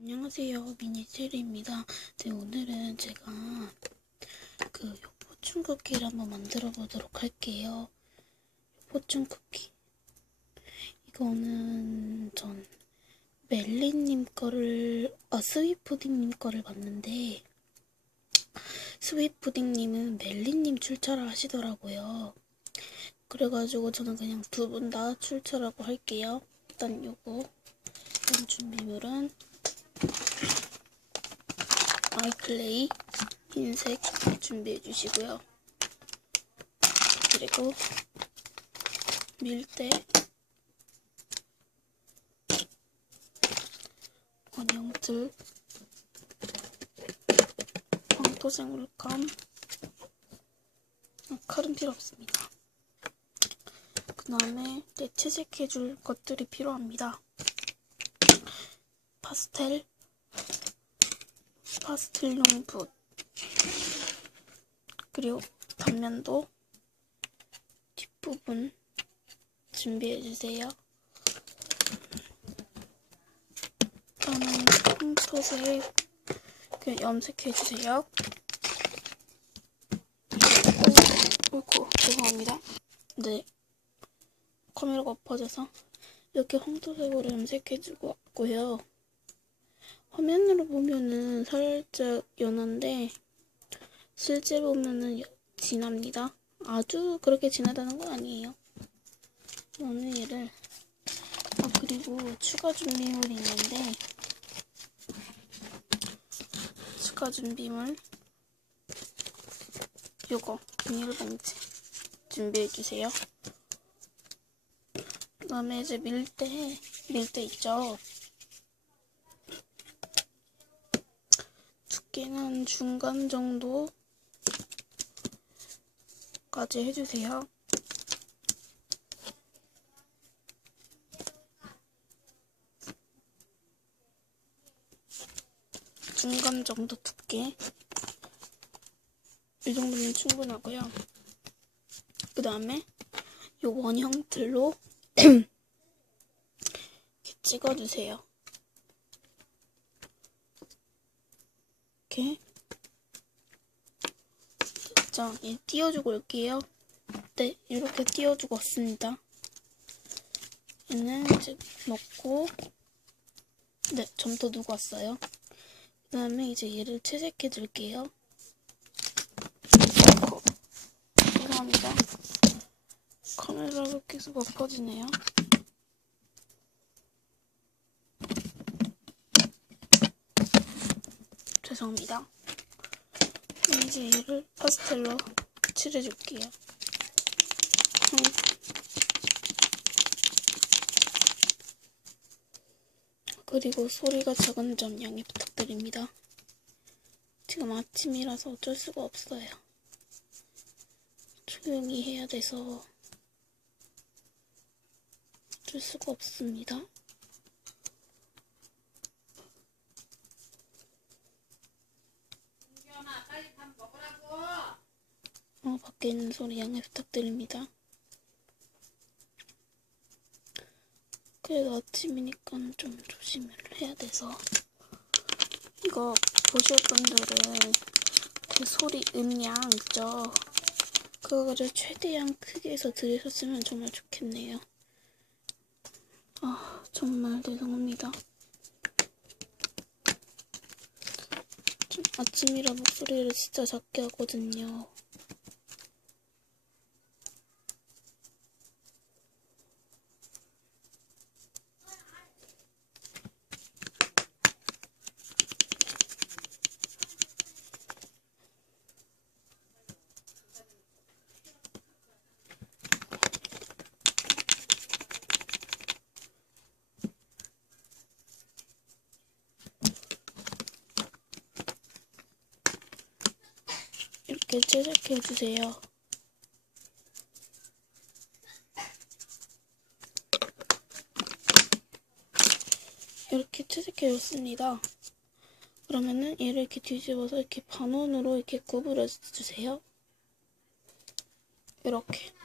안녕하세요. 미니체리입니다. 네, 오늘은 제가 그 포춘 쿠키를 한번 만들어 보도록 할게요. 포춘 쿠키. 이거는 전 멜리님 거를 아 스윗푸딩님 거를 봤는데 스윗푸딩님은 멜리님 출처를 하시더라고요. 그래가지고 저는 그냥 두 분 다 출처라고 할게요. 일단 요거 이런 준비물은 아이클레이 흰색 준비해 주시고요. 그리고 밀대, 원형틀, 황토색 물감, 아, 칼은 필요 없습니다. 그 다음에 내 채색해줄 것들이 필요합니다. 파스텔, 파스텔용 붓, 그리고 단면도 뒷부분 준비해주세요. 저는 황토색 그 염색해주세요. 어이구, 죄송합니다. 네. 카메라가 엎어져서 이렇게 황토색으로 염색해주고 왔고요. 화면으로 보면은 살짝 연한데 실제 보면은 진합니다. 아주 그렇게 진하다는 건 아니에요. 저는 얘를 아 그리고 추가 준비물이 있는데 추가 준비물 요거 비닐봉지 준비해주세요. 그 다음에 이제 밀대 밀대 있죠. 두께는 중간 정도까지 해주세요. 중간 정도 두께 이 정도면 충분하고요. 그 다음에 이 원형 틀로 이렇게 찍어주세요. 이렇게 자, 얘 띄워주고 올게요. 네, 이렇게 띄워주고 왔습니다. 얘는 이제 넣고 네, 점토 두고 왔어요. 그 다음에 이제 얘를 채색해 줄게요. 죄송합니다. 카메라가 계속 엎어지네요. 죄송합니다. 이제 얘를 파스텔로 칠해줄게요. 음. 그리고 소리가 작은 점 양해 부탁드립니다. 지금 아침이라서 어쩔 수가 없어요. 조용히 해야 돼서 어쩔 수가 없습니다. 어, 밖에 있는 소리 양해 부탁드립니다. 그래도 아침이니까 좀 조심을 해야 돼서 이거 보실 분들은 그 소리 음량 있죠? 그거를 최대한 크게 해서 들으셨으면 정말 좋겠네요. 아, 정말 죄송합니다. 아침이라 목소리를 진짜 작게 하거든요. 이렇게 채색해 주세요. 이렇게 채색해 줬습니다. 그러면은 얘를 이렇게 뒤집어서 이렇게 반원으로 이렇게 구부려 주세요. 이렇게.